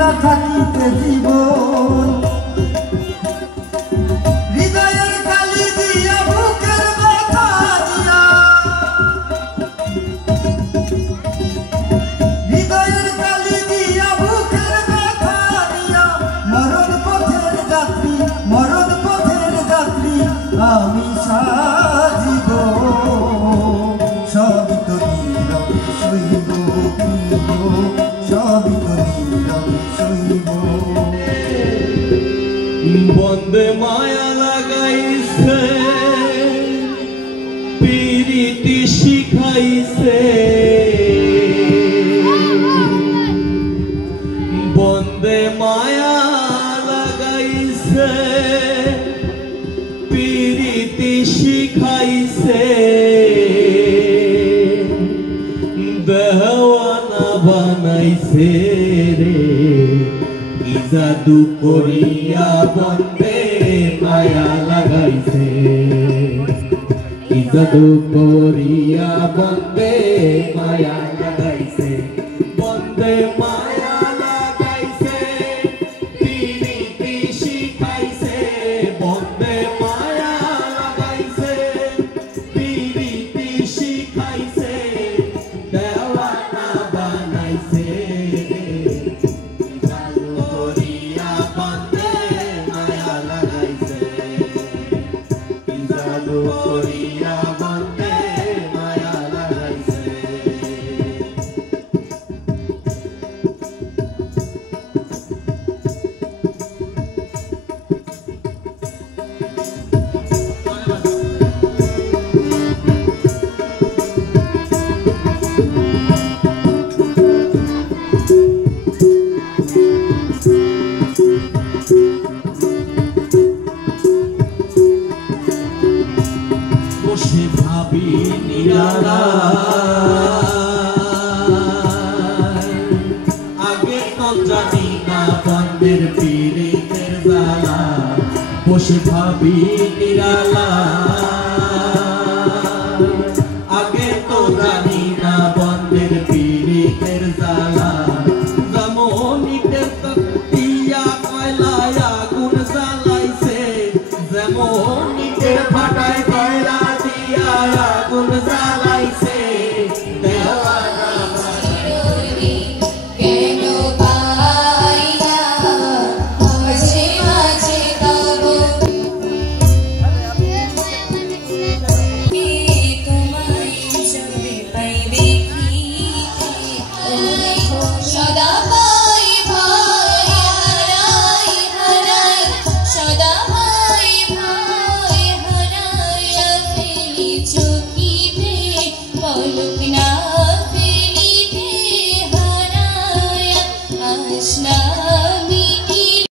না থাকিতে জীবন হৃদয়ের কালি দিয়া বুকের ব্যথা দিয়া হৃদয়ের কালি দিয়া বুকের ব্যথা দিয়া মরণ পথের যাত্রী আমি সাজিব সবই তো নীরবে সইব সবই তো নীরবে সইব বন্দে মায়া লাগাইছে পিরিতি শিখাইছে বন্দে মায়া লাগাইছে পিরিতি শিখাইছে দেওয়ানা বানাইছে রে কি জাদু করিয়া বন্দে মায়া লাগাইছে কি জাদু করিয়া বন্দে মায়া লাগাইছে বন্দে মায়া লাগাইছে পিরিতি শিখাইছে বন্দে মায়া লাগাইছে পিরিতি শিখাইছে দেওয়ানা বানাইছে করিয়া বন্দে মায়া লাগাইছে বসে ভাবি নিরালায় আগে তো জানি না বন্দের পীড়িতের জ্বালা বসে ভাবি নিরালায় আগে তো জানি না বন্দের পীড়িতের জ্বালা